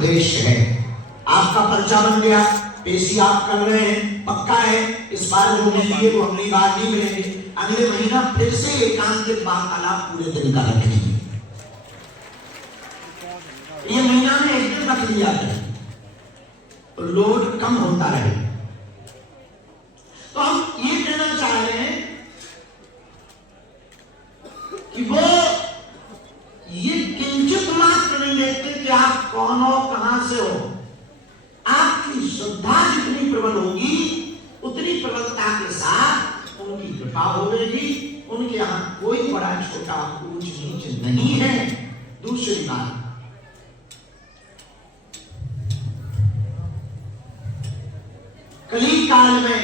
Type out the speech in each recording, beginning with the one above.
उद्देश्य है। आपका पर्चा बन गया, पेशी आप कर रहे हैं, पक्का है इस बार जो मिलेंगे वो अगली बार नहीं मिलेंगे। अगले महीना फिर से एकांतिक वार्तालाप पूरे दिन का रखेंगे। ये महीना में एक दिन रख लिया है तो लोड कम होता रहे। तो हम ये कहना चाह रहे हैं कि वो ये किंचित मात्र नहीं देखते कि आप कौन हो, कहां से हो। आपकी श्रद्धा जितनी प्रबल होगी उतनी प्रबलता के साथ उनकी कृपा होगी। उनके यहां कोई बड़ा छोटा ऊंच नीच नहीं है। दूसरी बात, कली काल में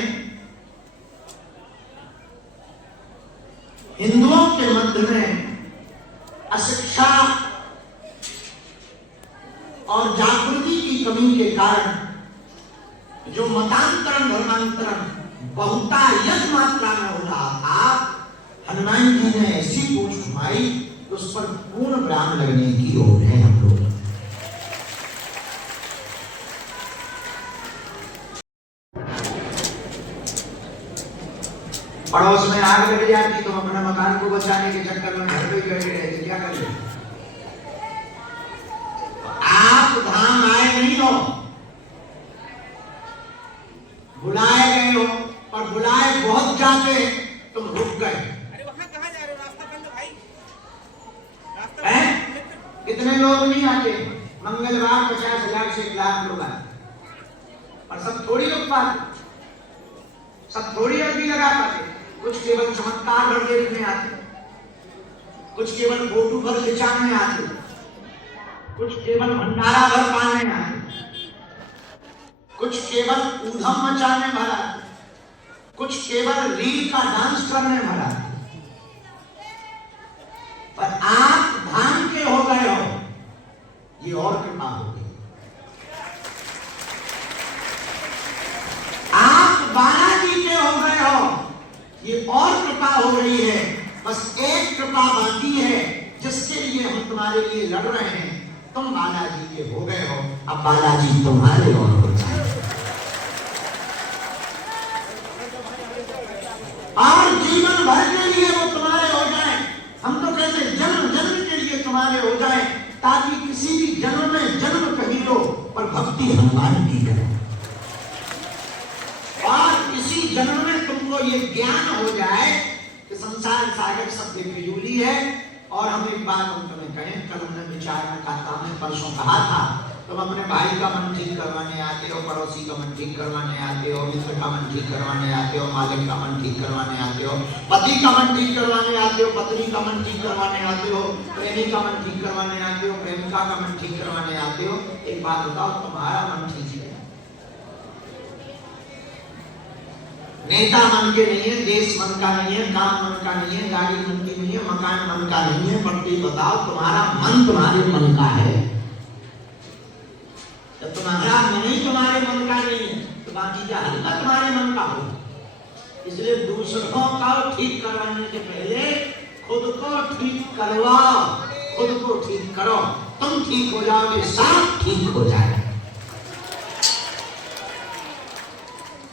हिंदुओं के मध्य में अशिक्षा और जागृति की कमी के कारण जो मतांतरण धर्मांतरण बहुतायत मात्रा में हो रहा था, हनुमान जी ने ऐसी पूछ घुमाई उस पर पूर्ण विराम लगने की ओर है हम लोग। पड़ोस में आग लग जाती तो अपने मकान को बचाने के चक्कर में घर पे बैठे रहते, क्या करें? आप धाम आए नहीं हो, बुलाए गए हो, और बुलाए बहुत जाते तुम रुक गए। अरे वहां कहां जा रहे हो? रास्ता बंद भाई, रास्ता है? कितने लोग नहीं आते? मंगलवार 50,000 से 1 लाख लोग आते, और सब थोड़ी लोग पाते, सब थोड़ी अर्जी लगा पाते। कुछ केवल चमत्कार भर देखने आते, कुछ केवल फोटो भर खिंचाने आते, कुछ केवल भंडारा भर पाने आते, कुछ केवल ऊधम मचाने भर आते, कुछ केवल रील का डांस करने भर आते। पर आप धाम के हो गए हो, ये और कृपा हो गई। आप बालाजी के हो गए हो, ये और कृपा हो रही है। बस एक कृपा बाकी है जिसके लिए हम तुम्हारे लिए लड़ रहे हैं। तुम बालाजी के हो गए हो, अब बालाजी तुम्हारे और हो जाए। और जीवन भर के लिए वो तुम्हारे हो जाए। हम तो कहते हैं जन्म जन्म के लिए तुम्हारे हो जाए, ताकि किसी भी जन्म में जन्म कहीं लो पर भक्ति हनुमान की करो, और इसी जन्म में तुमको ये ज्ञान हो जाए कि संसार सागर शब्द फिजूली है। और हम एक बात हम तुम्हें कहें, कल हमने विचार में कहा, हमने परसों कहा था, तुम अपने भाई का मन ठीक करवाने आते हो, पड़ोसी का मन ठीक करवाने आते हो, मित्र का मन ठीक करवाने आते हो, मालिक का मन ठीक करवाने आते हो, पति का मन ठीक करवाने आते हो, पत्नी का मन ठीक करवाने आते हो, प्रेमी का मन ठीक करवाने आते हो, प्रेमिका का मन ठीक करवाने आते हो। एक बात बताओ, तुम्हारा मन ठीक है? नेता मन के नहीं है, देश मन का नहीं है, काम मन का नहीं है, गाड़ी मन की नहीं है, मकान मन का नहीं है। पर ये बताओ, तुम्हारा मन तुम्हारे मन का है? जब तुम्हारा मन ही तुम्हारे मन का नहीं है तो बाकी क्या हल्का तुम्हारे मन का हो। इसलिए दूसरों का ठीक करवाने के पहले खुद को ठीक करवाओ, खुद को ठीक करो। तुम ठीक हो जाओगे, सब ठीक हो जाएगा।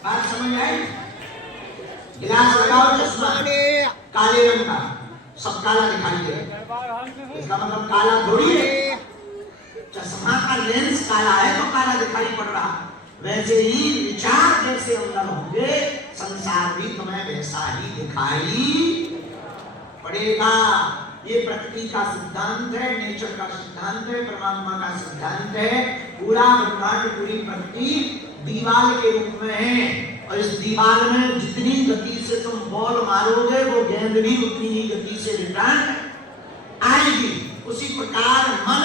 बात समझ आई? गिलास लगाओ, चश्मा काले रंग का, सब काला दिखाई दे, इसका मतलब काला थोड़ी है। चश्मा का लेंस काला है तो काला दिखाई पड़ रहा। वैसे ही विचार जैसे अंदर होंगे, संसार भी तुम्हें वैसा ही दिखाई पड़ेगा। ये प्रकृति का सिद्धांत है, नेचर का सिद्धांत है, परमात्मा का सिद्धांत है। पूरा ब्रह्मांड, पूरी प्रकृति दीवार के रूप में है, और इस दीवार में जितनी गति से तुम बॉल मारोगे वो गेंद भी उतनी ही गति से रिटर्न आएगी। उसी प्रकार मन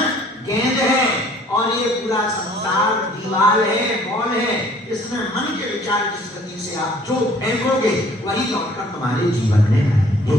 गेंद है और ये पूरा संसार दीवार है, बॉल है। इसमें मन के विचार जिस गति से आप जो फेंकोगे वही लौटकर तुम्हारे जीवन में आएंगे।